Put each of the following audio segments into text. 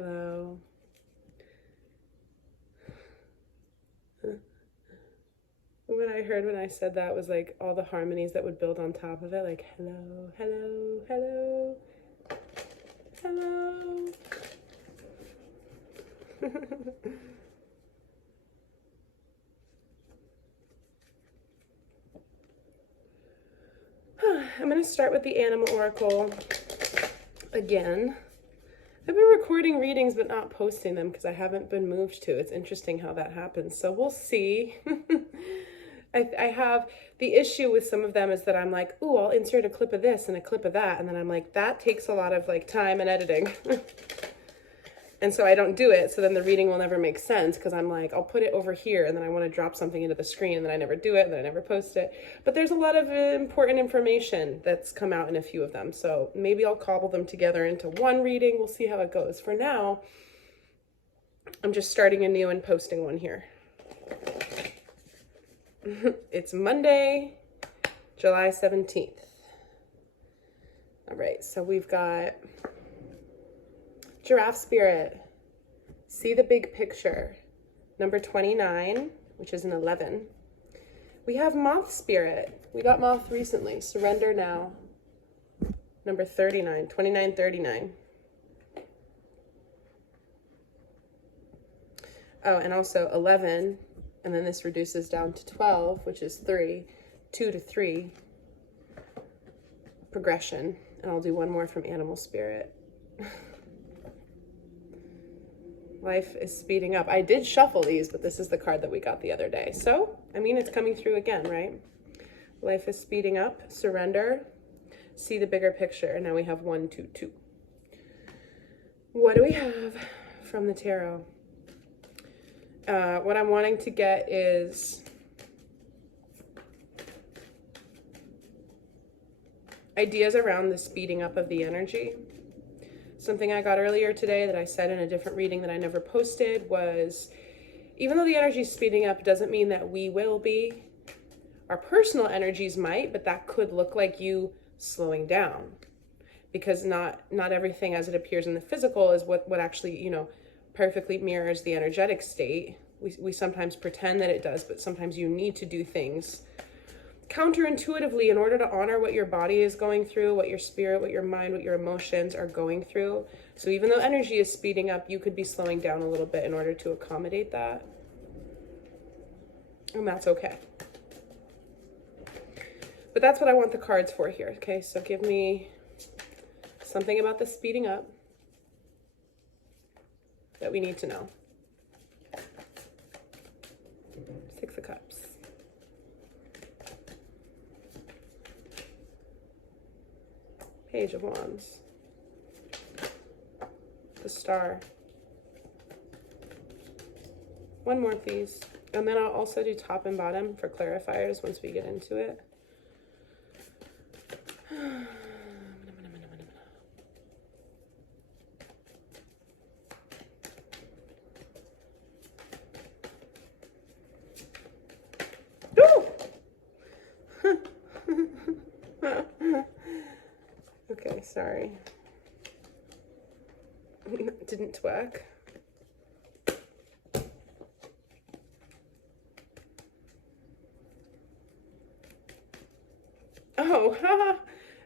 Hello. What I heard when I said that was like all the harmonies that would build on top of it, like hello, hello, hello, hello. I'm going to start with the Animal Oracle again. I've been recording readings but not posting them because I haven't been moved to. It's interesting how that happens. So we'll see. I have the issue with some of them is that I'm like, ooh, I'll insert a clip of this and a clip of that. And then I'm like, that takes a lot of like time and editing. And so I don't do it. So then the reading will never make sense because I'm like, I'll put it over here and then I want to drop something into the screen and then I never do it and then I never post it. But there's a lot of important information that's come out in a few of them. So maybe I'll cobble them together into one reading. We'll see how it goes. For now, I'm just starting a new and posting one here. It's Monday, July 17th. All right, so we've got Giraffe Spirit, See the Big Picture, number 29, which is an 11. We have Moth Spirit. We got Moth recently, Surrender Now, number 39, 2939. Oh, and also 11, and then this reduces down to 12, which is 3, 2 to 3, progression. And I'll do one more from Animal Spirit. Life is speeding up. I did shuffle these, but this is the card that we got the other day. So, I mean, it's coming through again, right? Life is speeding up, surrender, see the bigger picture. And now we have 1, 2, 2. What do we have from the tarot? What I'm wanting to get is ideas around the speeding up of the energy. Something I got earlier today that I said in a different reading that I never posted was, even though the energy is speeding up, doesn't mean that we will be. Our personal energies might, but that could look like you slowing down, because not everything as it appears in the physical is what actually, you know, perfectly mirrors the energetic state. We sometimes pretend that it does, but sometimes you need to do things counterintuitively in order to honor what your body is going through, what your spirit, what your mind, what your emotions are going through. So even though energy is speeding up, you could be slowing down a little bit in order to accommodate that. And that's okay. But that's what I want the cards for here. Okay, so give me something about the speeding up that we need to know. 6 of Cups. Page of Wands. The Star. One more, please. And then I'll also do top and bottom for clarifiers once we get into it. Okay, sorry. Didn't work. Oh,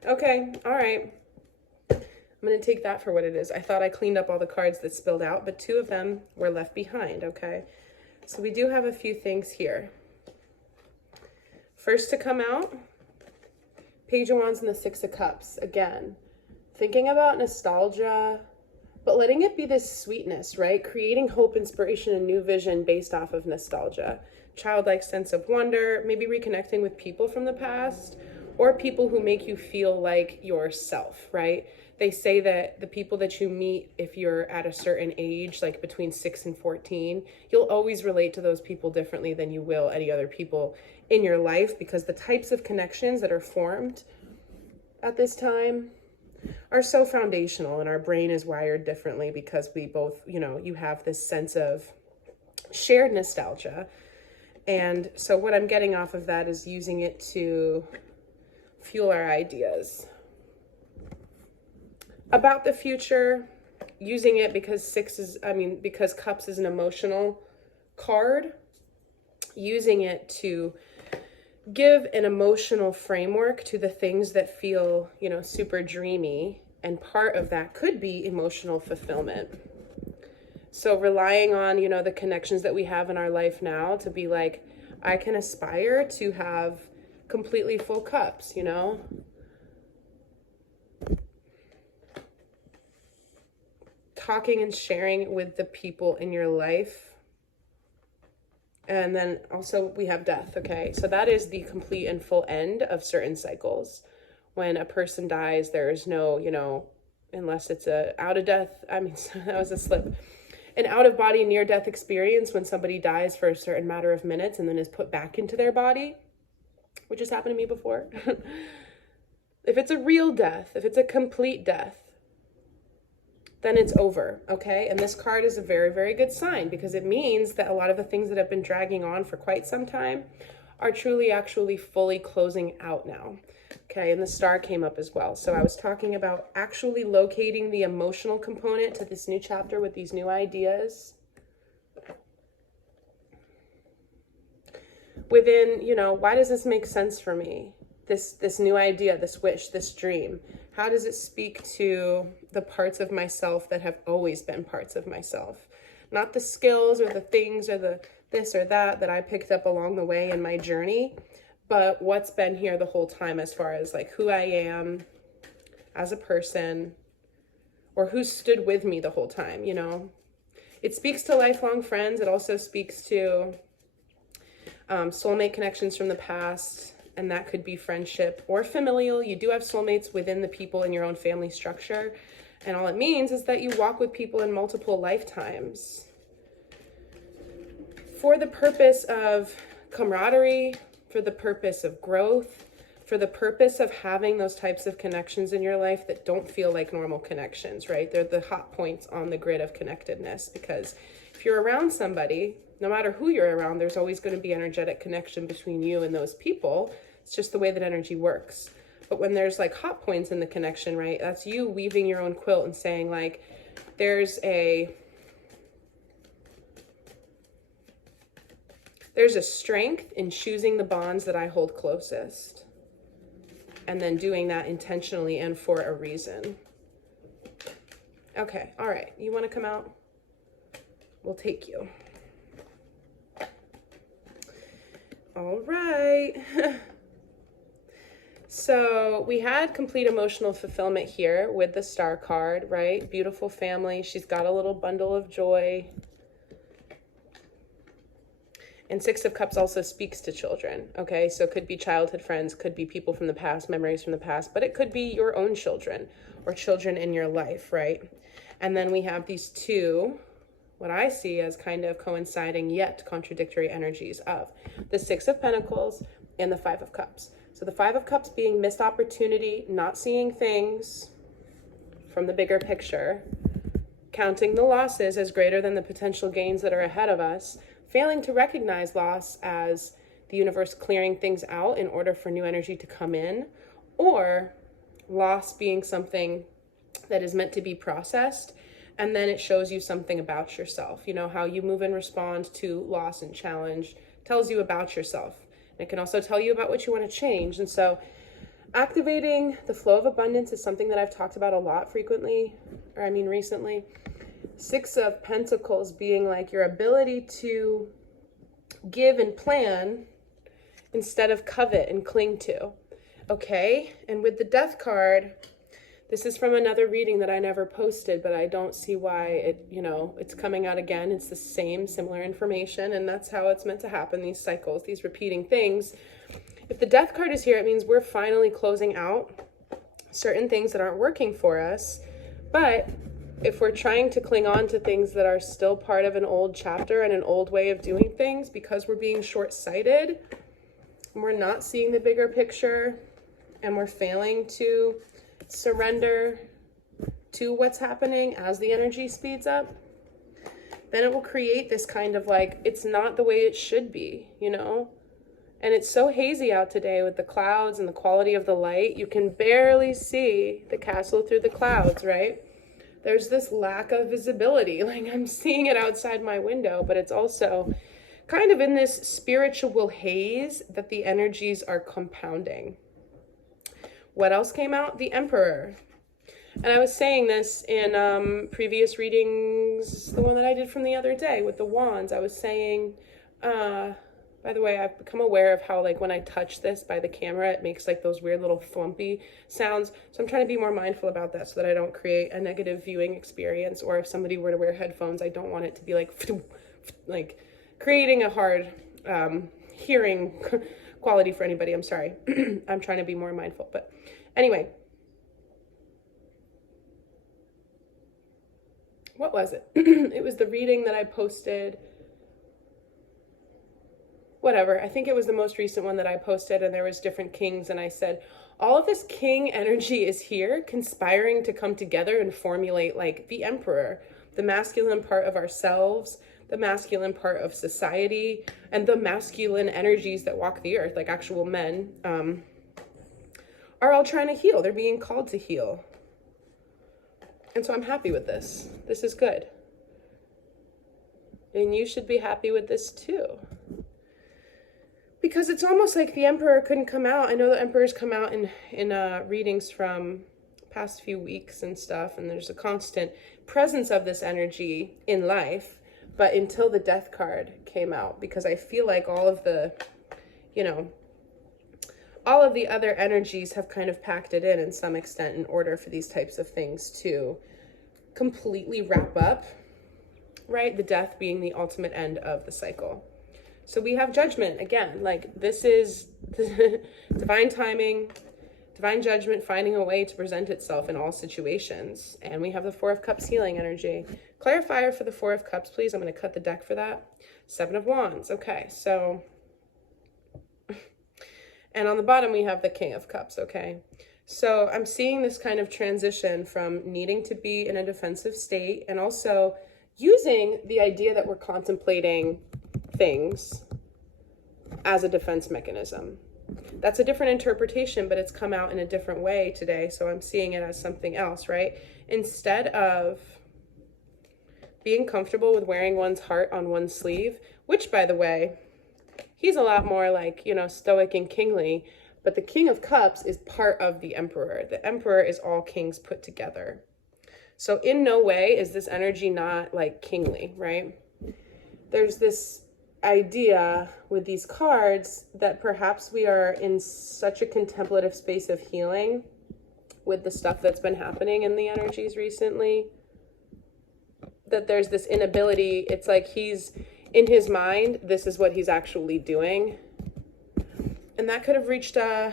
okay, all right. I'm going to take that for what it is. I thought I cleaned up all the cards that spilled out, but 2 of them were left behind, okay? So we do have a few things here. First to come out, Page of Wands and the 6 of Cups. Again, thinking about nostalgia, but letting it be this sweetness, right? Creating hope, inspiration, and new vision based off of nostalgia. Childlike sense of wonder, maybe reconnecting with people from the past, or people who make you feel like yourself, right? They say that the people that you meet, if you're at a certain age, like between 6 and 14, you'll always relate to those people differently than you will any other people in your life, because the types of connections that are formed at this time are so foundational, and our brain is wired differently because we both, you know, you have this sense of shared nostalgia. And so what I'm getting off of that is using it to fuel our ideas about the future. using it because because cups is an emotional card, using it to give an emotional framework to the things that feel, super dreamy. And part of that could be emotional fulfillment. So relying on, the connections that we have in our life now to be like, I can aspire to have completely full cups, Talking and sharing with the people in your life. And then also we have death, okay? So that is the complete and full end of certain cycles. When a person dies, there is no, unless it's that was a slip. An out-of-body near-death experience when somebody dies for a certain matter of minutes and then is put back into their body, which has happened to me before. If it's a real death, if it's a complete death, then it's over, okay? And this card is a very, very good sign because it means that a lot of the things that have been dragging on for quite some time are truly, actually, fully closing out now, okay? And the star came up as well. So I was talking about actually locating the emotional component to this new chapter with these new ideas. Within, why does this make sense for me? This new idea, this wish, this dream. How does it speak to the parts of myself that have always been parts of myself? Not the skills or the things or the this or that I picked up along the way in my journey, but what's been here the whole time as far as like who I am as a person, or who stood with me the whole time, It speaks to lifelong friends. It also speaks to soulmate connections from the past. And that could be friendship or familial. You do have soulmates within the people in your own family structure. And all it means is that you walk with people in multiple lifetimes for the purpose of camaraderie, for the purpose of growth, for the purpose of having those types of connections in your life that don't feel like normal connections, right? They're the hot points on the grid of connectedness, because if you're around somebody, no matter who you're around, there's always going to be energetic connection between you and those people. It's just the way that energy works. But when there's like hot points in the connection, right? That's you weaving your own quilt and saying like, there's a strength in choosing the bonds that I hold closest. And then doing that intentionally and for a reason. Okay, all right. You want to come out? We'll take you. All right. So we had complete emotional fulfillment here with the star card, right? Beautiful family. She's got a little bundle of joy. And Six of Cups also speaks to children, okay? So it could be childhood friends, could be people from the past, memories from the past, but it could be your own children or children in your life, right? And then we have these two, what I see as kind of coinciding yet contradictory energies of the Six of Pentacles and the Five of Cups. So the Five of Cups being missed opportunity, not seeing things from the bigger picture, counting the losses as greater than the potential gains that are ahead of us, failing to recognize loss as the universe clearing things out in order for new energy to come in, or loss being something that is meant to be processed, and then it shows you something about yourself. You know, how you move and respond to loss and challenge tells you about yourself. It can also tell you about what you want to change. And so activating the flow of abundance is something that I've talked about a lot recently. Six of Pentacles being like your ability to give and plan instead of covet and cling to. Okay, and with the Death card, this is from another reading that I never posted, but I don't see why it's coming out again. It's the same, similar information, and that's how it's meant to happen, these cycles, these repeating things. If the Death card is here, it means we're finally closing out certain things that aren't working for us. But if we're trying to cling on to things that are still part of an old chapter and an old way of doing things because we're being short-sighted, and we're not seeing the bigger picture, and we're failing to surrender to what's happening as the energy speeds up, then it will create this kind of like, it's not the way it should be, And it's so hazy out today with the clouds and the quality of the light. You can barely see the castle through the clouds, right? there's this lack of visibility. Like I'm seeing it outside my window, but it's also kind of in this spiritual haze that the energies are compounding. What else came out? The Emperor. And I was saying this in previous readings, the one that I did from the other day with the wands. I was saying, by the way, I've become aware of how, like, when I touch this by the camera, it makes like those weird little thlumpy sounds. So I'm trying to be more mindful about that so that I don't create a negative viewing experience. Or if somebody were to wear headphones, I don't want it to be like creating a hard hearing quality for anybody. I'm sorry. I'm trying to be more mindful. But anyway, what was it? It was the reading that I posted. Whatever, I think it was the most recent one that I posted, and there was different kings, and I said, all of this king energy is here, conspiring to come together and formulate like the Emperor, the masculine part of ourselves, the masculine part of society, and the masculine energies that walk the earth, like actual men, are all trying to heal. They're being called to heal. And so I'm happy with this. This is good. And you should be happy with this too. Because it's almost like the Emperor couldn't come out. I know the Emperor's come out in readings from past few weeks and stuff, and there's a constant presence of this energy in life, but until the Death card came out, because I feel like all of the, all of the other energies have kind of packed it in some extent in order for these types of things to completely wrap up, right? The death being the ultimate end of the cycle. So we have judgment again, like this is divine timing, divine judgment, finding a way to present itself in all situations. And we have the Four of Cups healing energy. Clarifier for the Four of Cups, please. I'm going to cut the deck for that. Seven of Wands. Okay, so, and on the bottom we have the King of Cups. Okay, so I'm seeing this kind of transition from needing to be in a defensive state and also using the idea that we're contemplating things as a defense mechanism. That's a different interpretation, but it's come out in a different way today. So I'm seeing it as something else, right? Instead of being comfortable with wearing one's heart on one's sleeve, which, by the way, he's a lot more like, stoic and kingly, but the King of Cups is part of the Emperor. The Emperor is all kings put together. So in no way is this energy not like kingly, right? There's this idea with these cards that perhaps we are in such a contemplative space of healing with the stuff that's been happening in the energies recently, that there's this inability. It's like he's in his mind, this is what he's actually doing. And that could have reached a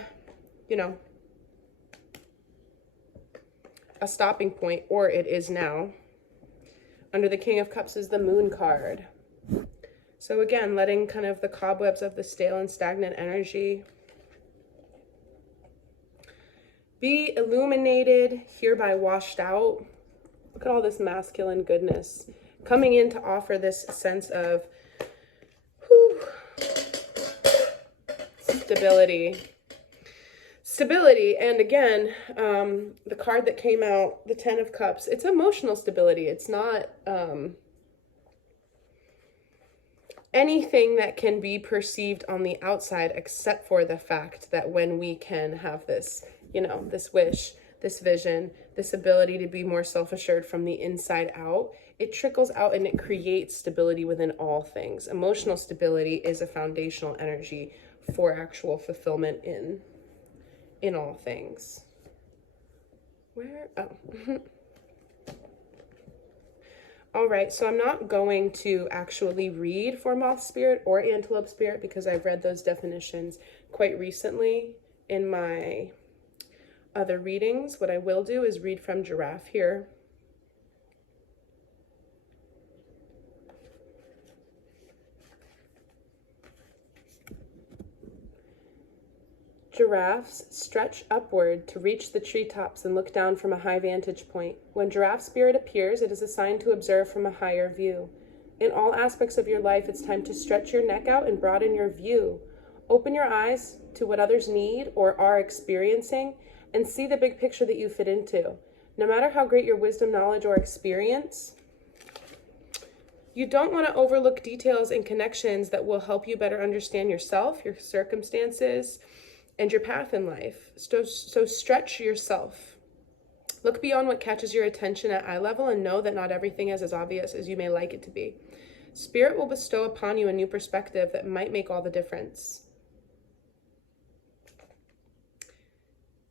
stopping point, or it is now. Under the King of Cups is the Moon card. So again, letting kind of the cobwebs of the stale and stagnant energy be illuminated, hereby washed out. Look at all this masculine goodness coming in to offer this sense of stability. And again, the card that came out, the Ten of Cups, it's emotional stability. It's not anything that can be perceived on the outside, except for the fact that when we can have this, this wish, this vision, this ability to be more self-assured from the inside out, it trickles out and it creates stability within all things. Emotional stability is a foundational energy for actual fulfillment in all things. All right, so I'm not going to actually read for moth spirit or antelope spirit because I've read those definitions quite recently in my other readings. What I will do is read from giraffe here. Giraffes stretch upward to reach the treetops and look down from a high vantage point. When giraffe spirit appears, it is a sign to observe from a higher view. In all aspects of your life, it's time to stretch your neck out and broaden your view. Open your eyes to what others need or are experiencing and see the big picture that you fit into. no matter how great your wisdom, knowledge, or experience, you don't want to overlook details and connections that will help you better understand yourself, your circumstances, and your path in life. So stretch yourself. Look beyond what catches your attention at eye level and know that not everything is as obvious as you may like it to be. Spirit will bestow upon you a new perspective that might make all the difference.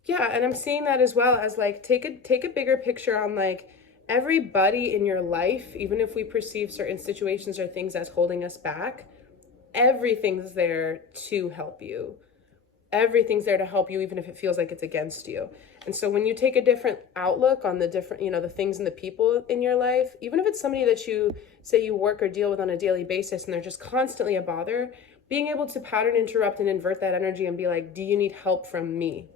Yeah, and I'm seeing that as well as like, take a bigger picture on like everybody in your life, even if we perceive certain situations or things as holding us back, everything's there to help you. Everything's there to help you, even if it feels like it's against you. And so when you take a different outlook on the different, the things and the people in your life, even if it's somebody that you say you work or deal with on a daily basis and they're just constantly a bother, being able to pattern interrupt and invert that energy and be like, do you need help from me?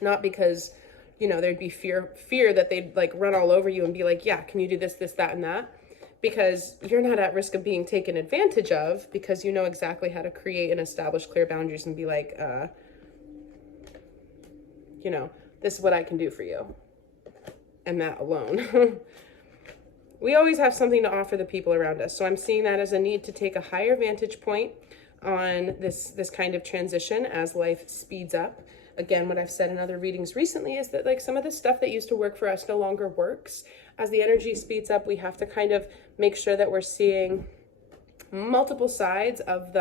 Not because, there'd be fear that they'd like run all over you and be like, yeah, can you do this, that, and that? Because you're not at risk of being taken advantage of, because you know exactly how to create and establish clear boundaries and be like, this is what I can do for you. And that alone. We always have something to offer the people around us. So I'm seeing that as a need to take a higher vantage point on this kind of transition as life speeds up. Again, what I've said in other readings recently is that like some of the stuff that used to work for us no longer works. As the energy speeds up, we have to kind of make sure that we're seeing multiple sides of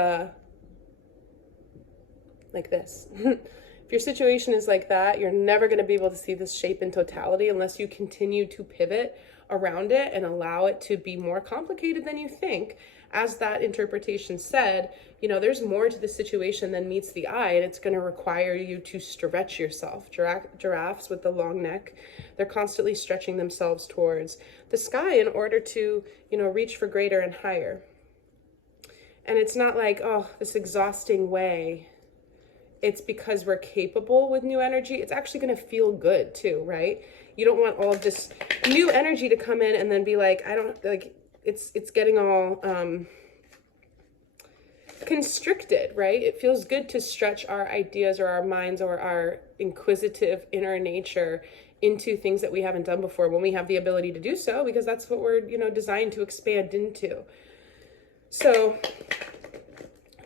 like this. If your situation is like that, you're never going to be able to see this shape in totality unless you continue to pivot around it and allow it to be more complicated than you think. As that interpretation said, there's more to the situation than meets the eye, and it's going to require you to stretch yourself. Giraffes with the long neck, they're constantly stretching themselves towards the sky in order to, reach for greater and higher. And it's not like, this exhausting way. It's because we're capable with new energy. It's actually going to feel good too, right? You don't want all of this new energy to come in and then be like, it's getting all constricted, right? It feels good to stretch our ideas or our minds or our inquisitive inner nature into things that we haven't done before when we have the ability to do so, because that's what we're, designed to expand into. So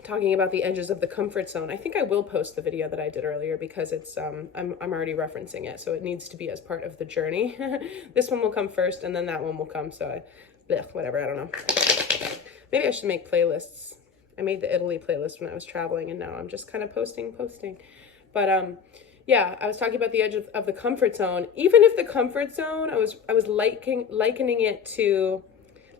talking about the edges of the comfort zone, I think I will post the video that I did earlier because it's I'm already referencing it, so it needs to be as part of the journey. This one will come first and then that one will come, so whatever, I don't know. Maybe I should make playlists. I made the Italy playlist when I was traveling, and now I'm just kind of posting. But yeah, I was talking about the edge of the comfort zone. Even if the comfort zone, I was likening it to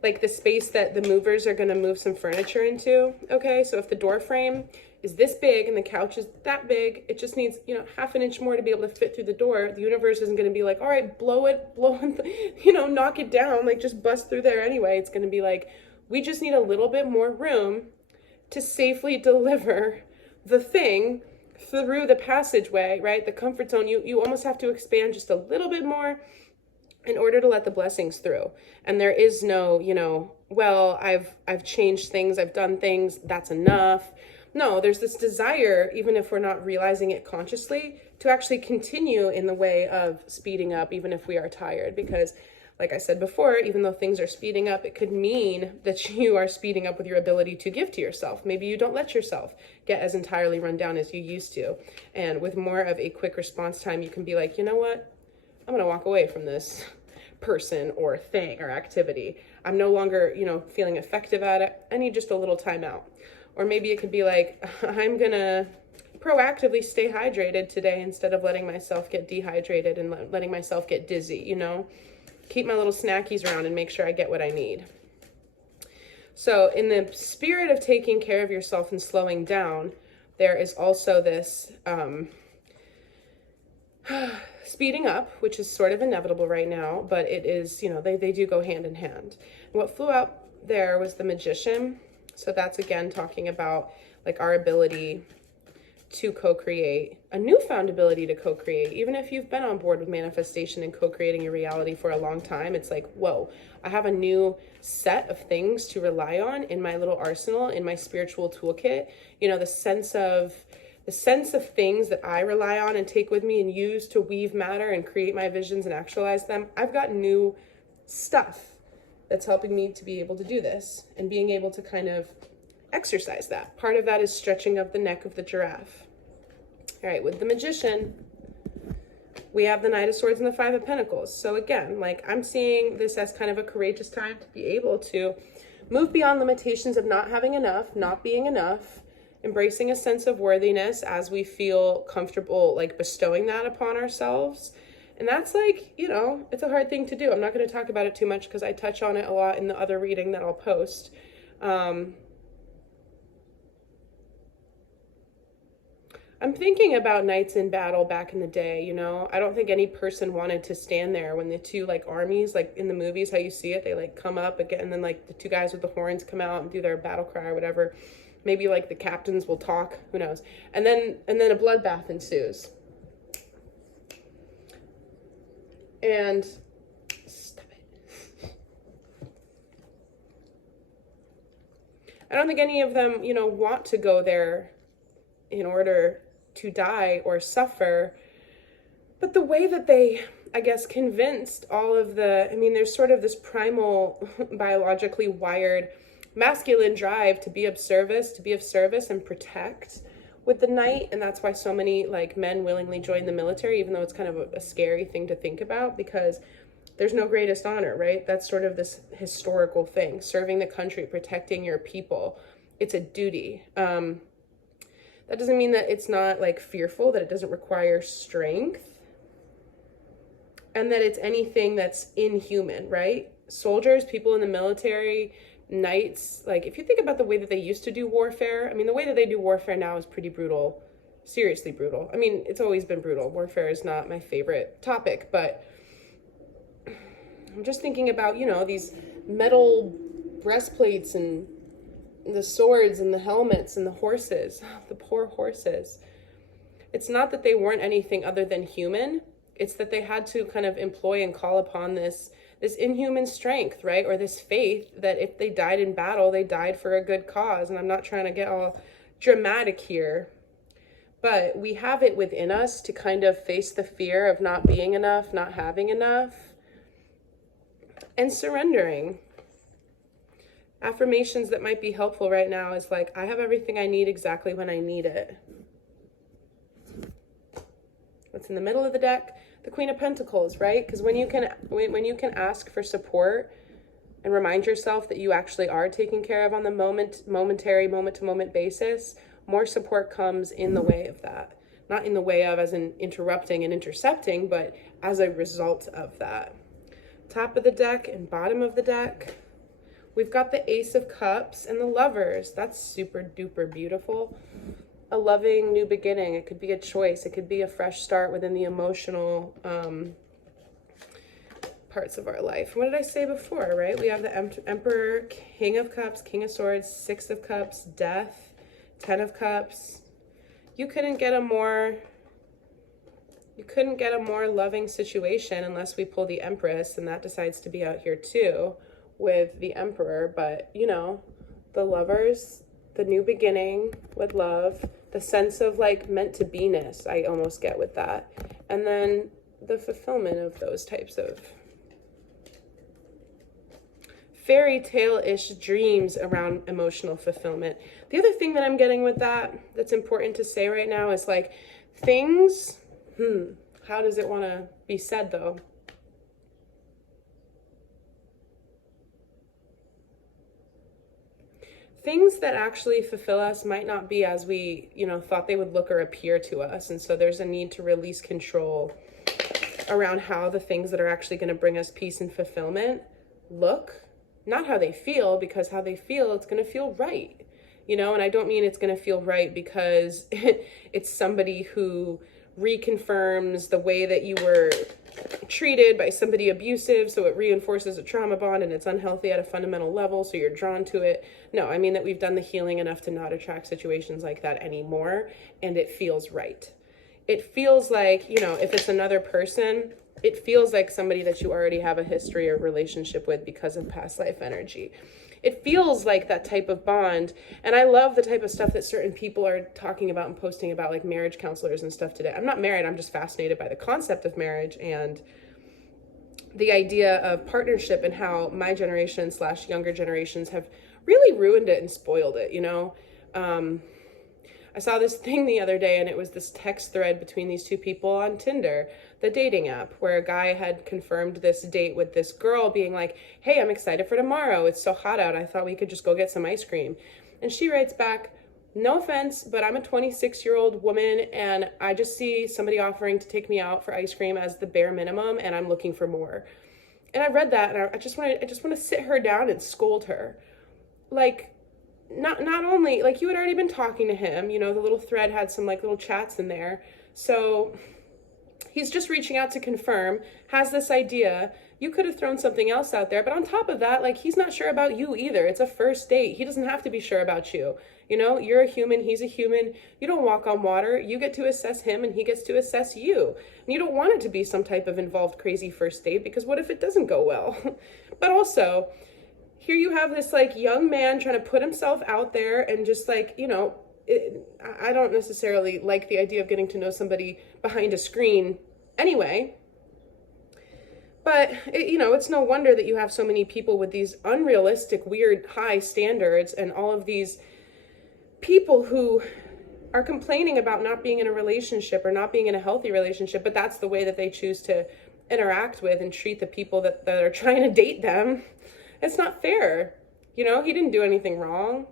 like the space that the movers are going to move some furniture into. Okay, so if the door frame is this big and the couch is that big, it just needs, half an inch more to be able to fit through the door. The universe isn't going to be like, all right, blow it, knock it down, like just bust through there anyway. It's going to be like, we just need a little bit more room to safely deliver the thing through the passageway, right? The comfort zone, you almost have to expand just a little bit more in order to let the blessings through. And there is no, well, I've changed things, I've done things, that's enough. No, there's this desire, even if we're not realizing it consciously, to actually continue in the way of speeding up, even if we are tired. Because like I said before, even though things are speeding up, it could mean that you are speeding up with your ability to give to yourself. Maybe you don't let yourself get as entirely run down as you used to. And with more of a quick response time, you can be like, you know what? I'm going to walk away from this person or thing or activity. I'm no longer, feeling effective at it. I need just a little time out. Or maybe it could be like, I'm going to proactively stay hydrated today instead of letting myself get dehydrated and letting myself get dizzy, Keep my little snackies around and make sure I get what I need. So in the spirit of taking care of yourself and slowing down, there is also this speeding up, which is sort of inevitable right now, but it is, they do go hand in hand. And what flew out there was the Magician. So that's again talking about like our ability to co-create, a newfound ability to co-create. Even if you've been on board with manifestation and co-creating your reality for a long time, it's like, whoa, I have a new set of things to rely on in my little arsenal, in my spiritual toolkit. The sense of the sense of things that I rely on and take with me and use to weave matter and create my visions and actualize them, I've got new stuff that's helping me to be able to do this and being able to kind of exercise that. Part of that is stretching of the neck of the giraffe. All right, with the Magician, we have the Knight of Swords and the Five of Pentacles. So again, like, I'm seeing this as kind of a courageous time to be able to move beyond limitations of not having enough, not being enough, embracing a sense of worthiness as we feel comfortable, like, bestowing that upon ourselves. And that's, like, you know, it's a hard thing to do. I'm not going to talk about it too much because I touch on it a lot in the other reading that I'll post. I'm thinking about knights in battle back in the day, you know. I don't think any person wanted to stand there when the two, like, armies, like in the movies, how you see it, they, like, come up again, and then, like, the two guys with the horns come out and do their battle cry or whatever. Maybe, like, the captains will talk, who knows. And then a bloodbath ensues. And stop it. I don't think any of them, you know, want to go there in order to die or suffer. But the way that they, I guess, convinced all of the, I mean, there's sort of this primal, biologically wired masculine drive to be of service and protect with the knight. And that's why so many, like, men willingly join the military, even though it's kind of a scary thing to think about, because there's no greatest honor, right? That's sort of this historical thing, serving the country, protecting your people. It's a duty. That doesn't mean that it's not, like, fearful, that it doesn't require strength, and that it's anything that's inhuman, right? Soldiers, people in the military, knights, like, if you think about the way that they used to do warfare, I mean, the way that they do warfare now is pretty brutal, seriously brutal. I mean, it's always been brutal. Warfare is not my favorite topic, but I'm just thinking about, you know, these metal breastplates and the swords and the helmets and the horses, the poor horses. It's not that they weren't anything other than human. It's that they had to kind of employ and call upon this inhuman strength, right? Or this faith that if they died in battle, they died for a good cause. And I'm not trying to get all dramatic here, but we have it within us to kind of face the fear of not being enough, not having enough, and surrendering. Affirmations that might be helpful right now is like, I have everything I need exactly when I need it. What's in the middle of the deck? The Queen of Pentacles, right? Because when you can ask for support and remind yourself that you actually are taken care of on the momentary, moment-to-moment basis, more support comes in the way of that. Not in the way of as in interrupting and intercepting, but as a result of that. Top of the deck and bottom of the deck, we've got the Ace of Cups and the Lovers. That's super duper beautiful. A loving new beginning. It could be a choice. It could be a fresh start within the emotional parts of our life. What did I say before, right? We have the Emperor, King of Cups, King of Swords, Six of Cups, Death, Ten of Cups. You couldn't get a more loving situation unless we pull the Empress, and that decides to be out here too with the Emperor. But, you know, the Lovers, the new beginning with love, the sense of, like, meant to be-ness, I almost get with that. And then the fulfillment of those types of fairy tale-ish dreams around emotional fulfillment. The other thing that I'm getting with that that's important to say right now is, like, things, how does it want to be said though? Things that actually fulfill us might not be as we, you know, thought they would look or appear to us. And so there's a need to release control around how the things that are actually going to bring us peace and fulfillment look, not how they feel, because how they feel, it's going to feel right, you know. And I don't mean it's going to feel right because it's somebody who reconfirms the way that you were treated by somebody abusive, so it reinforces a trauma bond and it's unhealthy at a fundamental level, so you're drawn to it. No, I mean that we've done the healing enough to not attract situations like that anymore, and it feels right. It feels like, you know, if it's another person, it feels like somebody that you already have a history or relationship with because of past life energy. It feels like that type of bond. And I love the type of stuff that certain people are talking about and posting about, like marriage counselors and stuff today. I'm not married. I'm just fascinated by the concept of marriage and the idea of partnership, and how my generation / younger generations have really ruined it and spoiled it, you know? I saw this thing the other day, and it was this text thread between these two people on Tinder, the dating app, where a guy had confirmed this date with this girl, being like, hey, I'm excited for tomorrow. It's so hot out. I thought we could just go get some ice cream. And she writes back, no offense, but I'm a 26-year-old woman, and I just see somebody offering to take me out for ice cream as the bare minimum, and I'm looking for more. And I read that, and I just want to sit her down and scold her. Like, not only, like, you had already been talking to him, you know, the little thread had some like little chats in there. So he's just reaching out to confirm, has this idea. You could have thrown something else out there, but on top of that, like, he's not sure about you either. It's a first date. He doesn't have to be sure about you. You know, you're a human, he's a human. You don't walk on water. You get to assess him and he gets to assess you. And you don't want it to be some type of involved crazy first date, because what if it doesn't go well? But also, here you have this like young man trying to put himself out there, and just like, you know, I don't necessarily like the idea of getting to know somebody behind a screen anyway. But, you know, it's no wonder that you have so many people with these unrealistic, weird, high standards, and all of these people who are complaining about not being in a relationship or not being in a healthy relationship, but that's the way that they choose to interact with and treat the people that are trying to date them. It's not fair. You know, he didn't do anything wrong.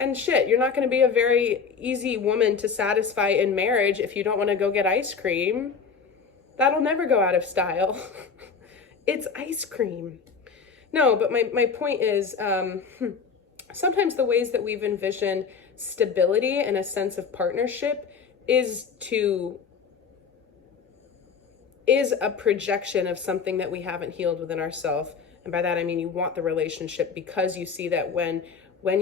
And shit, you're not going to be a very easy woman to satisfy in marriage if you don't want to go get ice cream. That'll never go out of style. It's ice cream. No, but my point is, sometimes the ways that we've envisioned stability and a sense of partnership is a projection of something that we haven't healed within ourselves. And by that, I mean, you want the relationship because you see that when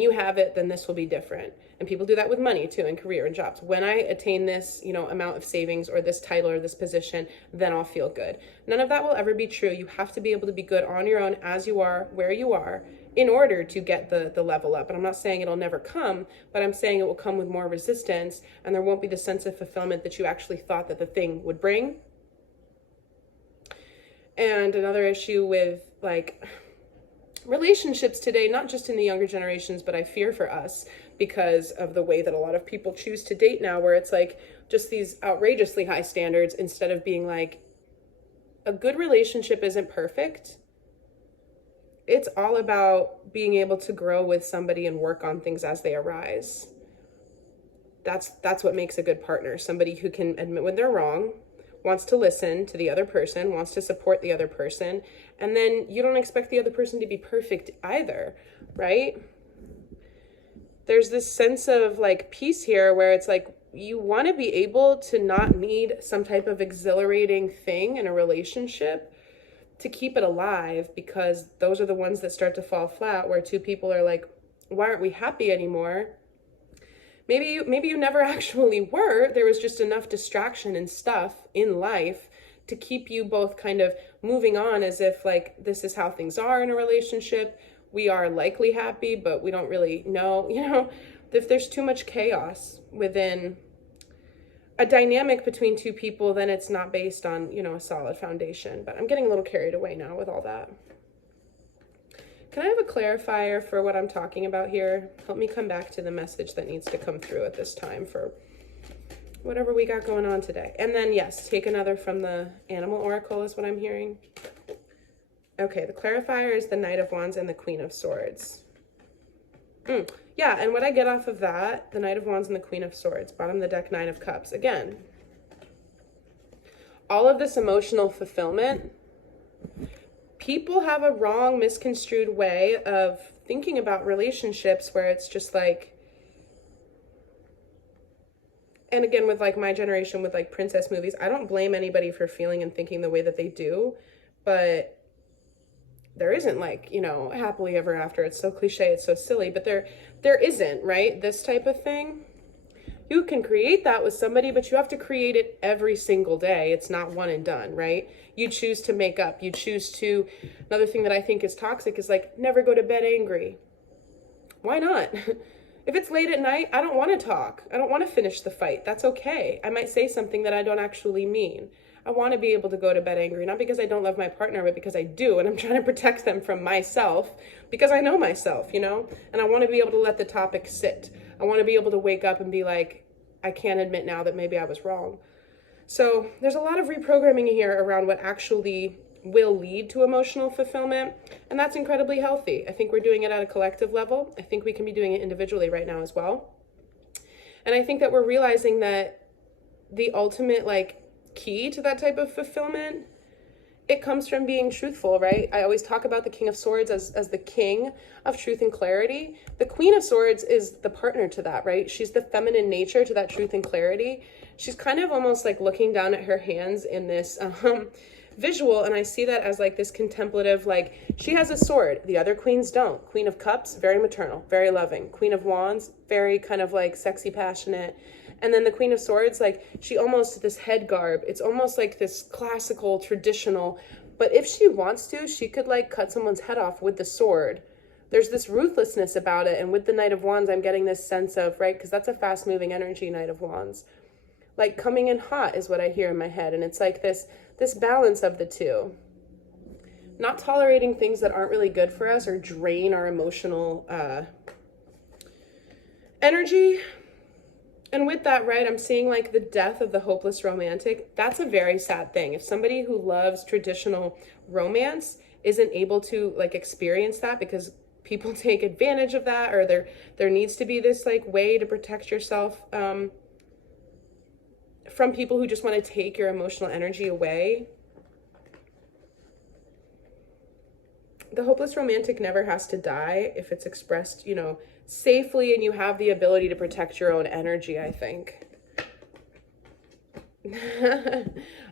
you have it, then this will be different. And people do that with money too, and career and jobs. When I attain this, you know, amount of savings or this title or this position, then I'll feel good. None of that will ever be true. You have to be able to be good on your own, as you are, where you are, in order to get the level up. And I'm not saying it'll never come, but I'm saying it will come with more resistance, and there won't be the sense of fulfillment that you actually thought that the thing would bring. And another issue with like relationships today, not just in the younger generations, but I fear for us because of the way that a lot of people choose to date now, where it's like just these outrageously high standards, instead of being like, a good relationship isn't perfect. It's all about being able to grow with somebody and work on things as they arise. That's what makes a good partner. Somebody who can admit when they're wrong, wants to listen to the other person, wants to support the other person, and then you don't expect the other person to be perfect either, right? There's this sense of like peace here where it's like you want to be able to not need some type of exhilarating thing in a relationship to keep it alive, because those are the ones that start to fall flat, where two people are like, why aren't we happy anymore? Maybe you never actually were. There was just enough distraction and stuff in life to keep you both kind of moving on as if like this is how things are in a relationship. We are likely happy, but we don't really know. You know, if there's too much chaos within a dynamic between two people, then it's not based on, you know, a solid foundation. But I'm getting a little carried away now with all that. Can I have a clarifier for what I'm talking about here? Help me come back to the message that needs to come through at this time for whatever we got going on today. And then, yes, take another from the Animal Oracle is what I'm hearing. Okay, the clarifier is the Knight of Wands and the Queen of Swords. Yeah, and what I get off of that, the Knight of Wands and the Queen of Swords, bottom of the deck, Nine of Cups. Again, all of this emotional fulfillment, people have a wrong, misconstrued way of thinking about relationships where it's just like, and again, with like my generation, with like princess movies, I don't blame anybody for feeling and thinking the way that they do, but there isn't like, you know, happily ever after. It's so cliche, it's so silly, but there isn't, right? This type of thing. You can create that with somebody, but you have to create it every single day. It's not one and done, right? You choose to make up. You choose to, another thing that I think is toxic is like, never go to bed angry. Why not? If it's late at night, I don't want to talk. I don't want to finish the fight. That's okay. I might say something that I don't actually mean. I want to be able to go to bed angry, not because I don't love my partner, but because I do, and I'm trying to protect them from myself because I know myself, you know? And I want to be able to let the topic sit. I want to be able to wake up and be like, I can't admit now that maybe I was wrong. So there's a lot of reprogramming here around what actually will lead to emotional fulfillment, and that's incredibly healthy. I think we're doing it at a collective level. I think we can be doing it individually right now as well. And I think that we're realizing that the ultimate key to that type of fulfillment, it comes from being truthful, right? I always talk about the King of Swords as the king of truth and clarity. The Queen of Swords is the partner to that, right? She's the feminine nature to that truth and clarity. She's kind of almost like looking down at her hands in this visual, and I see that as like this contemplative, like she has a sword, the other queens don't. Queen of Cups, very maternal, very loving. Queen of Wands, very kind of like sexy, passionate. And then the Queen of Swords, like she almost, this head garb, it's almost like this classical, traditional, but if she wants to, she could like cut someone's head off with the sword. There's this ruthlessness about it. And with the Knight of Wands, I'm getting this sense of, right, because that's a fast moving energy, Knight of Wands. Like coming in hot is what I hear in my head. And it's like this balance of the two. Not tolerating things that aren't really good for us or drain our emotional energy. And with that, right, I'm seeing like the death of the hopeless romantic. That's a very sad thing. If somebody who loves traditional romance isn't able to like experience that because people take advantage of that, or there needs to be this like way to protect yourself from people who just want to take your emotional energy away. The hopeless romantic never has to die if it's expressed, you know, safely, and you have the ability to protect your own energy, I think.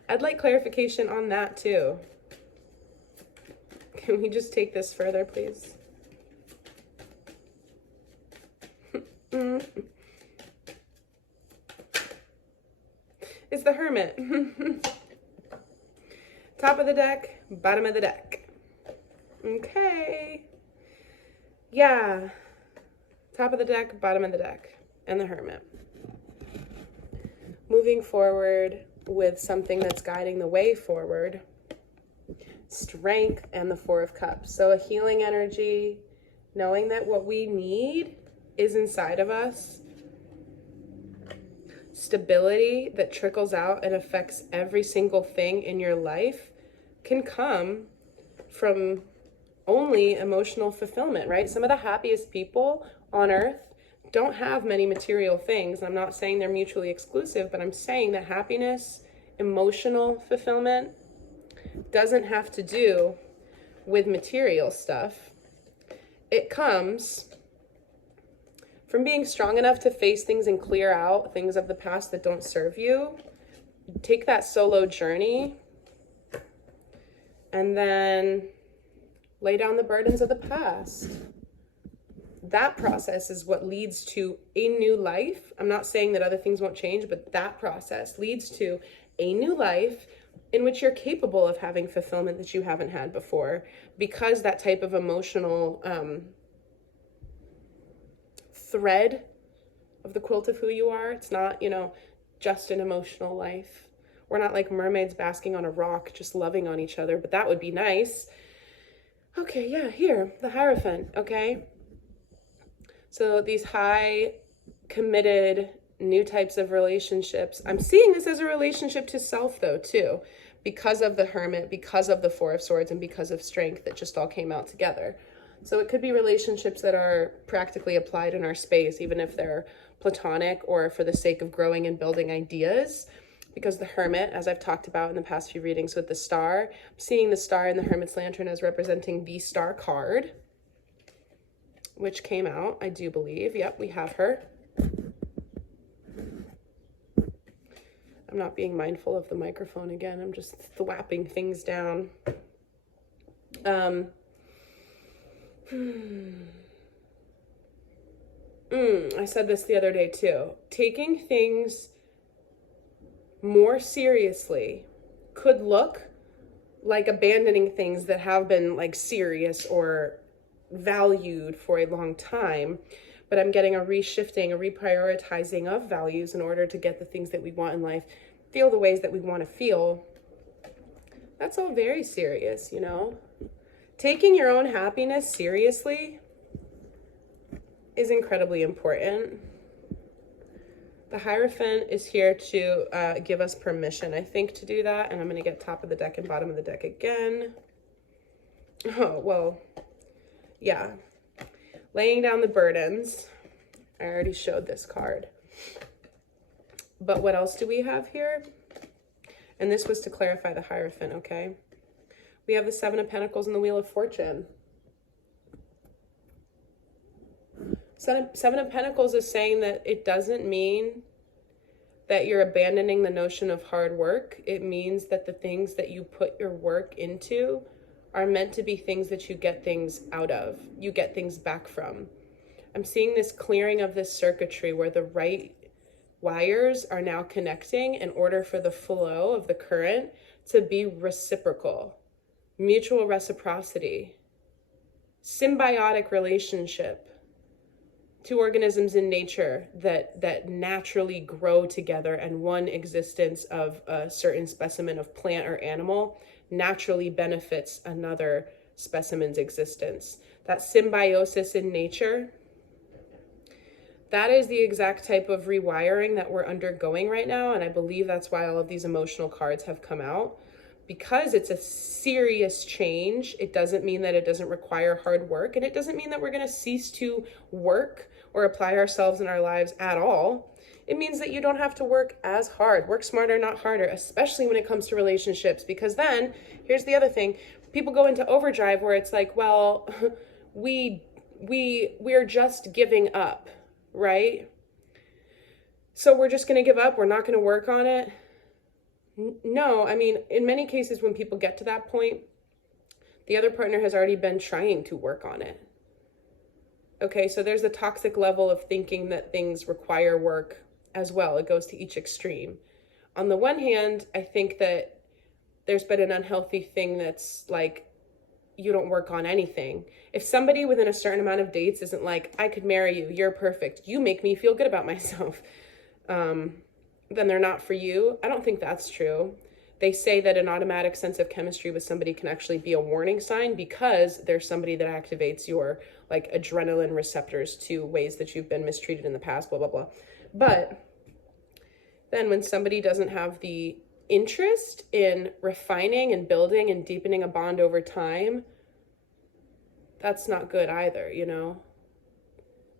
I'd like clarification on that too. Can we just take this further, please? It's the Hermit. Top of the deck, bottom of the deck. Okay. Yeah. Top of the deck, bottom of the deck, and the Hermit. Moving forward with something that's guiding the way forward. Strength and the Four of Cups. So a healing energy, knowing that what we need is inside of us. Stability that trickles out and affects every single thing in your life can come from only emotional fulfillment, right? Some of the happiest people on earth don't have many material things. I'm not saying they're mutually exclusive, but I'm saying that happiness, emotional fulfillment, doesn't have to do with material stuff. It comes from being strong enough to face things and clear out things of the past that don't serve you. Take that solo journey and then lay down the burdens of the past. That process is what leads to a new life. I'm not saying that other things won't change, but that process leads to a new life in which you're capable of having fulfillment that you haven't had before, because that type of emotional thread of the quilt of who you are, it's not, you know, just an emotional life. We're not like mermaids basking on a rock, just loving on each other, but that would be nice. Okay, yeah, here, the Hierophant, okay? So these high, committed, new types of relationships. I'm seeing this as a relationship to self, though, too, because of the Hermit, because of the Four of Swords, and because of strength that just all came out together. So it could be relationships that are practically applied in our space, even if they're platonic or for the sake of growing and building ideas. Because the Hermit, as I've talked about in the past few readings with the star, I'm seeing the star in the Hermit's Lantern as representing the star card, which came out, I do believe. Yep, we have her. I'm not being mindful of the microphone again. I'm just thwapping things down. I said this the other day too. Taking things more seriously could look like abandoning things that have been like serious or valued for a long time, but I'm getting a reshifting, a reprioritizing of values in order to get the things that we want in life, feel the ways that we want to feel. That's all very serious, you know? Taking your own happiness seriously is incredibly important. The Hierophant is here to give us permission, I think, to do that. And I'm going to get top of the deck and bottom of the deck again. Oh, well, yeah. Laying down the burdens. I already showed this card. But what else do we have here? And this was to clarify the Hierophant, okay? We have the Seven of Pentacles and the Wheel of Fortune. Seven of Pentacles is saying that it doesn't mean that you're abandoning the notion of hard work. It means that the things that you put your work into are meant to be things that you get things out of, you get things back from. I'm seeing this clearing of this circuitry where the right wires are now connecting in order for the flow of the current to be reciprocal, mutual reciprocity, symbiotic relationship. Two organisms in nature that naturally grow together, and one existence of a certain specimen of plant or animal naturally benefits another specimen's existence. That symbiosis in nature, that is the exact type of rewiring that we're undergoing right now, and I believe that's why all of these emotional cards have come out. Because it's a serious change, it doesn't mean that it doesn't require hard work, and it doesn't mean that we're going to cease to work or apply ourselves in our lives at all. It means that you don't have to work as hard. Work smarter, not harder, especially when it comes to relationships. Because then, here's the other thing. People go into overdrive where it's like, well, we're just giving up, right? So we're just going to give up. We're not going to work on it. No, I mean, in many cases, when people get to that point, the other partner has already been trying to work on it. Okay, so there's the toxic level of thinking that things require work as well. It goes to each extreme. On the one hand, I think that there's been an unhealthy thing that's like, you don't work on anything. If somebody within a certain amount of dates isn't like, I could marry you, you're perfect, you make me feel good about myself, then they're not for you. I don't think that's true. They say that an automatic sense of chemistry with somebody can actually be a warning sign because there's somebody that activates your like adrenaline receptors to ways that you've been mistreated in the past, blah, blah, blah. But then when somebody doesn't have the interest in refining and building and deepening a bond over time, that's not good either, you know?